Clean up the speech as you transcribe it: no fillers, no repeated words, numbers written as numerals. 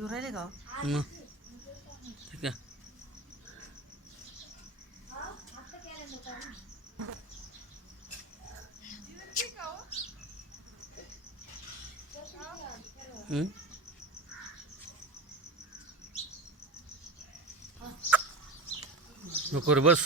येऊ राहिले का मग ठीक आहे. नको रे बस.